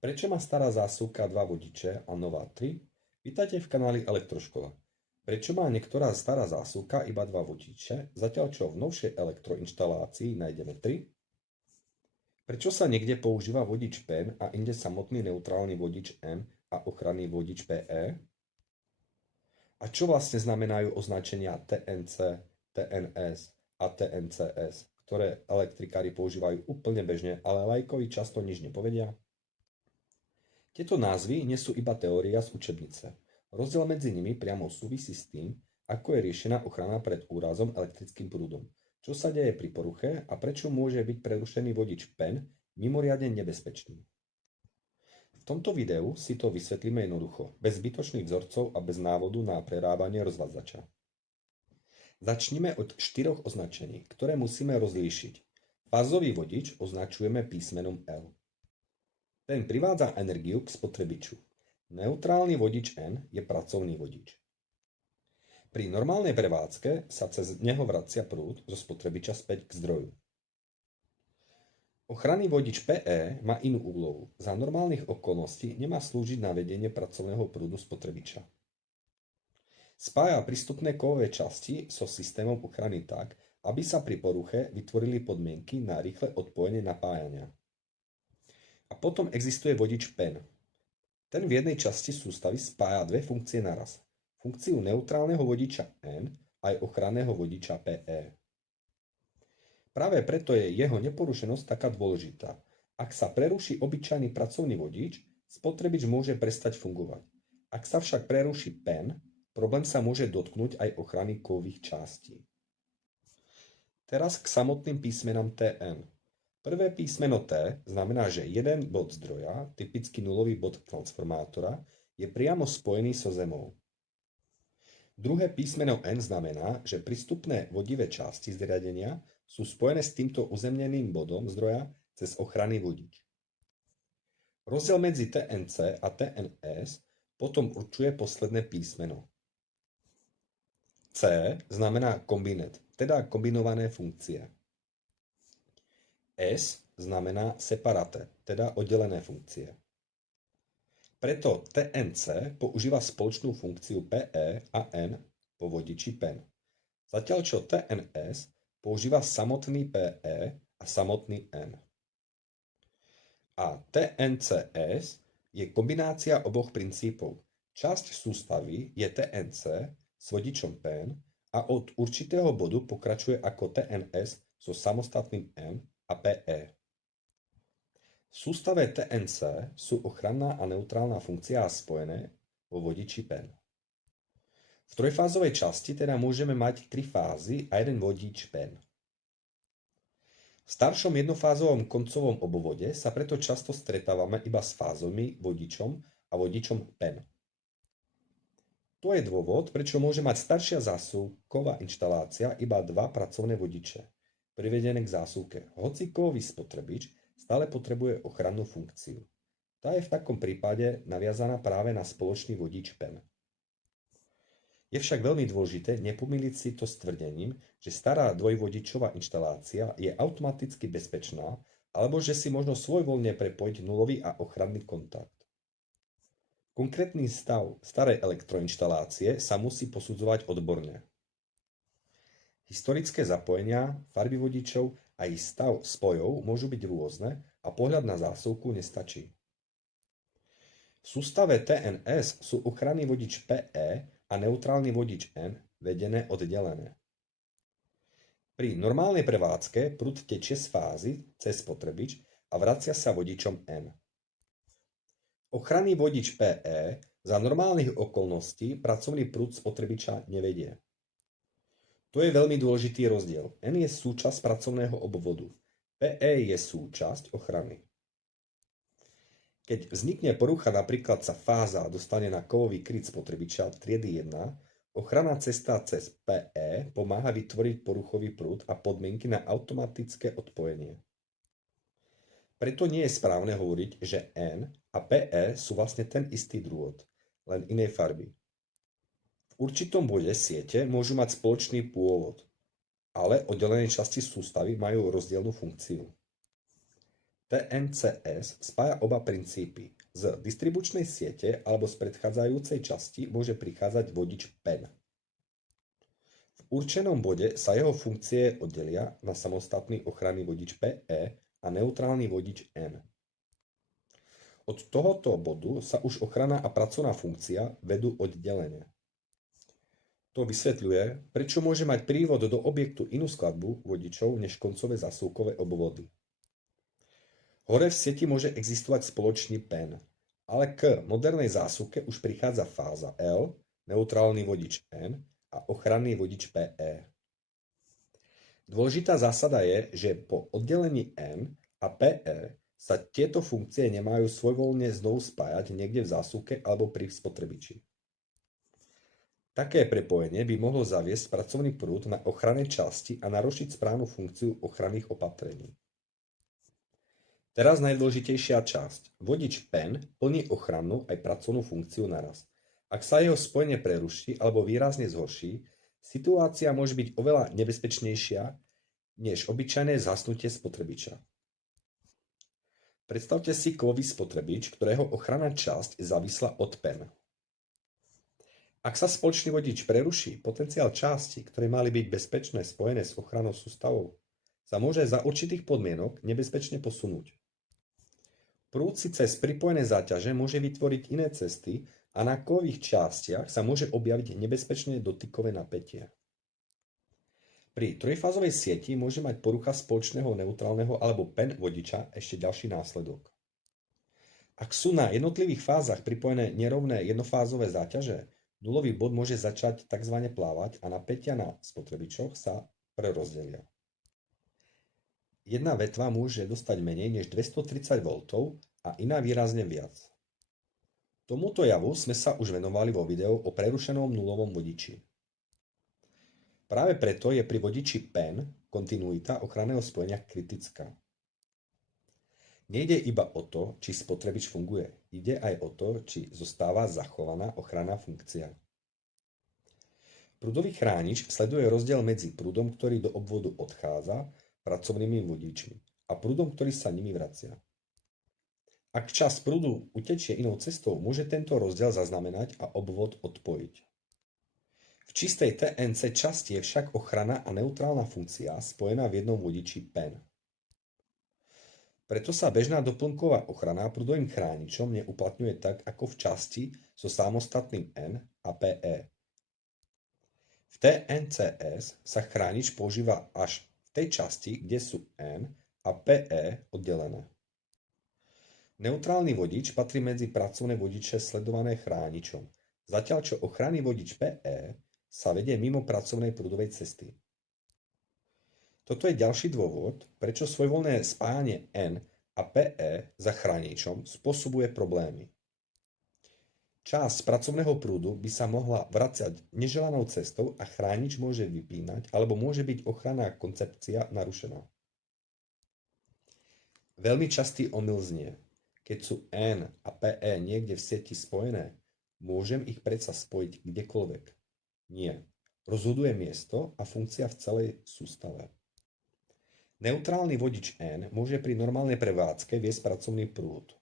Prečo má stará zásuvka 2 vodiče a nová 3? Vítajte v kanáli Elektroškola. Prečo má niektorá stará zásuvka iba 2 vodiče, zatiaľ čo v novšej elektroinštalácii nájdeme 3? Prečo sa niekde používa vodič PEN a inde samotný neutrálny vodič N a ochranný vodič PE? A čo vlastne znamenajú označenia TNC, TNS a TNCS, ktoré elektrikári používajú úplne bežne, ale laikovi často nič nepovedia? Tieto názvy nie sú iba teória z učebnice. Rozdiel medzi nimi priamo súvisí s tým, ako je riešená ochrana pred úrazom elektrickým prúdom, čo sa deje pri poruche a prečo môže byť prerušený vodič PEN mimoriadne nebezpečný. V tomto videu si to vysvetlíme jednoducho, bez zbytočných vzorcov a bez návodu na prerábanie rozvádzača. Začnime od 4 označení, ktoré musíme rozlíšiť. Fázový vodič označujeme písmenom L. Ten privádza energiu k spotrebiču. Neutrálny vodič N je pracovný vodič. Pri normálnej prevádzke sa cez neho vracia prúd zo spotrebiča späť k zdroju. Ochranný vodič PE má inú úlohu. Za normálnych okolností nemá slúžiť na vedenie pracovného prúdu spotrebiča. Spája prístupné kovové časti so systémom ochrany tak, aby sa pri poruche vytvorili podmienky na rýchle odpojenie napájania. A potom existuje vodič PEN. Ten v jednej časti sústavy spája dve funkcie naraz. Funkciu neutrálneho vodiča N aj ochranného vodiča PE. Práve preto je jeho neporušenosť taká dôležitá. Ak sa preruší obyčajný pracovný vodič, spotrebič môže prestať fungovať. Ak sa však preruší PEN, problém sa môže dotknúť aj ochrany kovových častí. Teraz k samotným písmenám TN. Prvé písmeno T znamená, že jeden bod zdroja, typicky nulový bod transformátora, je priamo spojený so zemou. Druhé písmeno N znamená, že prístupné vodivé časti zariadenia sú spojené s týmto uzemneným bodom zdroja cez ochranný vodič. Rozdiel medzi TNC a TNS potom určuje posledné písmeno. C znamená kombinet, teda kombinované funkcie. S znamená separate, teda oddelené funkcie. Preto TNC používa spoločnú funkciu PE a N po vodiči PEN. Zatiaľ čo TNS používa samotný PE a samotný N. A TNCS je kombinácia oboch princípov. Časť sústavy je TNC s vodičom PEN a od určitého bodu pokračuje ako TNS so samostatným N a PE. V sústave TNC sú ochranná a neutrálna funkcia spojené vo vodiči PEN. V trojfázovej časti teda môžeme mať 3 fázy a jeden vodič PEN. V staršom jednofázovom koncovom obvode sa preto často stretávame iba s fázovým vodičom a vodičom PEN. To je dôvod, prečo môže mať staršia zásuvková inštalácia iba 2 pracovné vodiče, privedené k zásuvke, hoci kovový spotrebič stále potrebuje ochrannú funkciu. Tá je v takom prípade naviazaná práve na spoločný vodič PEN. Je však veľmi dôležité nepomýliť si to s tvrdením, že stará dvojvodičová inštalácia je automaticky bezpečná, alebo že si možno svojvoľne prepojiť nulový a ochranný kontakt. Konkrétny stav starej elektroinštalácie sa musí posudzovať odborne. Historické zapojenia, farby vodičov a ich stav spojov môžu byť rôzne a pohľad na zásuvku nestačí. V sústave TNS sú ochranný vodič PE a neutrálny vodič N vedené oddelené. Pri normálnej prevádzke prúd tečie z fázy cez spotrebič a vracia sa vodičom N. Ochranný vodič PE za normálnych okolností pracovný prúd spotrebiča nevedie. To je veľmi dôležitý rozdiel. N je súčasť pracovného obvodu. PE je súčasť ochrany. Keď vznikne porucha, napríklad sa fáza dostane na kovový kryt spotrebiča triedy 1, ochranná cesta cez PE pomáha vytvoriť poruchový prúd a podmienky na automatické odpojenie. Preto nie je správne hovoriť, že N a PE sú vlastne ten istý drôt, len inej farby. V určitom bode siete môžu mať spoločný pôvod, ale oddelené časti sústavy majú rozdielnu funkciu. TNCS spája oba princípy. Z distribučnej siete alebo z predchádzajúcej časti môže prichádzať vodič PEN. V určenom bode sa jeho funkcie oddelia na samostatný ochranný vodič PE a neutrálny vodič N. Od tohoto bodu sa už ochranná a pracovná funkcia vedú oddelene. To vysvetľuje, prečo môže mať prívod do objektu inú skladbu vodičov než koncové zásuvkové obvody. Hore v sieti môže existovať spoločný PEN, ale k modernej zásuvke už prichádza fáza L, neutrálny vodič N a ochranný vodič PE. Dôležitá zásada je, že po oddelení N a PE sa tieto funkcie nemajú svojvoľne znovu spájať niekde v zásuvke alebo pri spotrebiči. Také prepojenie by mohlo zaviesť pracovný prúd na ochrannej časti a narušiť správnu funkciu ochranných opatrení. Teraz najdôležitejšia časť. Vodič PEN plní ochrannú aj pracovnú funkciu naraz. Ak sa jeho spojenie preruší alebo výrazne zhorší, situácia môže byť oveľa nebezpečnejšia než obyčajné zhasnutie spotrebiča. Predstavte si kovový spotrebič, ktorého ochranná časť závislá od PEN. Ak sa spoločný vodič preruší, potenciál časti, ktoré mali byť bezpečné spojené s ochrannou sústavou, sa môže za určitých podmienok nebezpečne posunúť. Prúd si cez pripojené záťaže môže vytvoriť iné cesty a na kovových častiach sa môže objaviť nebezpečné dotykové napätie. Pri trojfázovej sieti môže mať porucha spoločného neutrálneho alebo PEN vodiča ešte ďalší následok. Ak sú na jednotlivých fázach pripojené nerovné jednofázové záťaže, nulový bod môže začať tzv. Plávať a napätia na spotrebičoch sa prerozdelia. Jedna vetva môže dostať menej než 230 V a iná výrazne viac. Tomuto javu sme sa už venovali vo videu o prerušenom nulovom vodiči. Práve preto je pri vodiči PEN kontinuita ochranného spojenia kritická. Nejde iba o to, či spotrebič funguje, ide aj o to, či zostáva zachovaná ochranná funkcia. Prúdový chránič sleduje rozdiel medzi prúdom, ktorý do obvodu odchádza, pracovnými vodičmi, a prúdom, ktorý sa nimi vracia. Ak časť prúdu utečie inou cestou, môže tento rozdiel zaznamenať a obvod odpojiť. V čistej TNC časti je však ochranná a neutrálna funkcia spojená v jednom vodiči PEN. Preto sa bežná doplnková ochrana prúdovým chráničom neuplatňuje tak ako v časti so samostatným N a PE. V TNCS sa chránič používa až v tej časti, kde sú N a PE oddelené. Neutrálny vodič patrí medzi pracovné vodiče sledované chráničom, zatiaľ čo ochranný vodič PE sa vedie mimo pracovnej prúdovej cesty. Toto je ďalší dôvod, prečo svojvoľné spájanie N a PE za chráničom spôsobuje problémy. Časť pracovného prúdu by sa mohla vracať neželanou cestou a chránič môže vypínať alebo môže byť ochranná koncepcia narušená. Veľmi častý omyl znie: keď sú N a PE niekde v sieti spojené, môžem ich predsa spojiť kdekoľvek. Nie. Rozhoduje miesto a funkcia v celej sústave. Neutrálny vodič N môže pri normálnej prevádzke viesť pracovný prúd.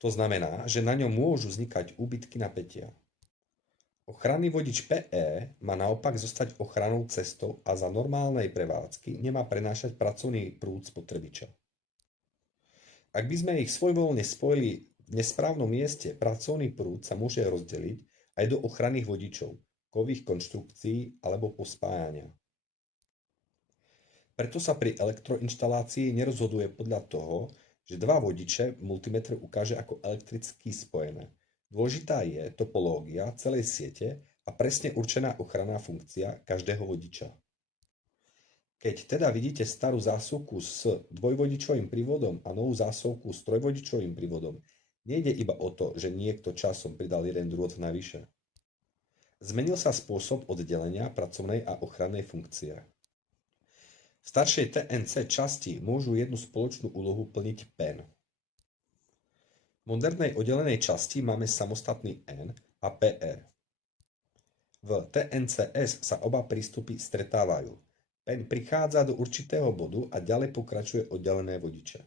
To znamená, že na ňom môžu vznikať úbytky napätia. Ochranný vodič PE má naopak zostať ochrannou cestou a za normálnej prevádzky nemá prenášať pracovný prúd spotrebiča. Ak by sme ich svojvoľne spojili v nesprávnom mieste, pracovný prúd sa môže rozdeliť aj do ochranných vodičov, kovových konštrukcií alebo pospájania. Preto sa pri elektroinštalácii nerozhoduje podľa toho, že dva vodiče v multimetre ukáže ako elektricky spojené. Dôležitá je topológia celej siete a presne určená ochranná funkcia každého vodiča. Keď teda vidíte starú zásuvku s dvojvodičovým prívodom a novú zásuvku s trojvodičovým prívodom, nejde iba o to, že niekto časom pridal jeden drôt navyše. Zmenil sa spôsob oddelenia pracovnej a ochrannej funkcie. V staršej TNC časti môžu jednu spoločnú úlohu plniť PEN. V modernej oddelenej časti máme samostatný N a PE. V TNCS sa oba prístupy stretávajú. PEN prichádza do určitého bodu a ďalej pokračuje oddelené vodiče.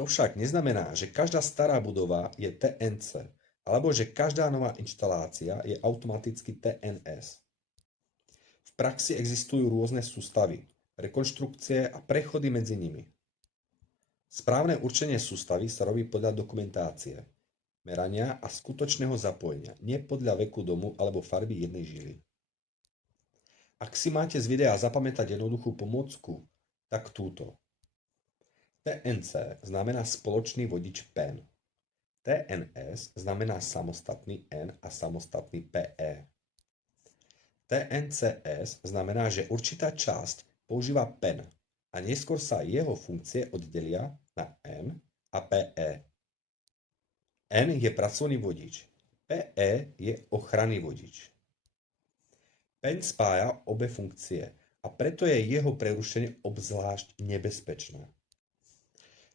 To však neznamená, že každá stará budova je TNC, alebo že každá nová inštalácia je automaticky TNS. V praxi existujú rôzne sústavy, rekonštrukcie a prechody medzi nimi. Správne určenie sústavy sa robí podľa dokumentácie, merania a skutočného zapojenia, nie podľa veku domu alebo farby jednej žily. Ak si máte z videa zapamätať jednoduchú pomôcku, tak túto. TNC znamená spoločný vodič PEN. TNS znamená samostatný N a samostatný PE. TNCS znamená, že určitá časť používa PEN a neskôr sa jeho funkcie oddelia na N a PE. N je pracovný vodič, PE je ochranný vodič. PEN spája obe funkcie a preto je jeho prerušenie obzvlášť nebezpečné.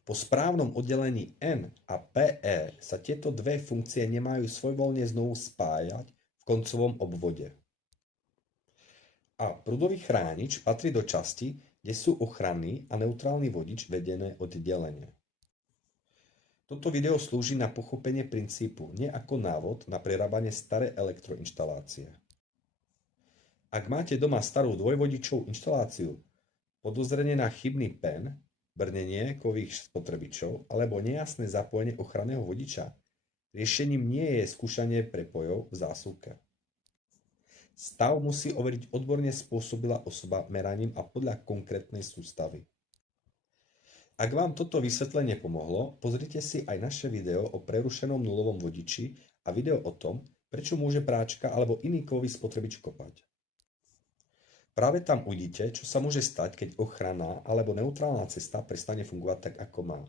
Po správnom oddelení N a PE sa tieto dve funkcie nemajú svojvoľne znovu spájať v koncovom obvode. A prúdový chránič patrí do časti, kde sú ochranný a neutrálny vodič vedené oddelenie. Toto video slúži na pochopenie princípu, nie ako návod na prerábanie starej elektroinštalácie. Ak máte doma starú dvojvodičovú inštaláciu, podozrenie na chybný PEN, brnenie kových spotrebičov alebo nejasné zapojenie ochranného vodiča, riešením nie je skúšanie prepojov v zásuvke. Stav musí overiť odborne spôsobila osoba meraním a podľa konkrétnej sústavy. Ak vám toto vysvetlenie pomohlo, pozrite si aj naše video o prerušenom nulovom vodiči a video o tom, prečo môže práčka alebo iný kovový spotrebič kopať. Práve tam uvidíte, čo sa môže stať, keď ochranná alebo neutrálna cesta prestane fungovať tak, ako má.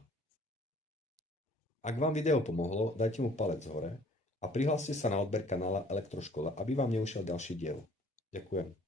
Ak vám video pomohlo, dajte mu palec hore a prihláste sa na odber kanála Elektroškola, aby vám neušiel ďalší diel. Ďakujem.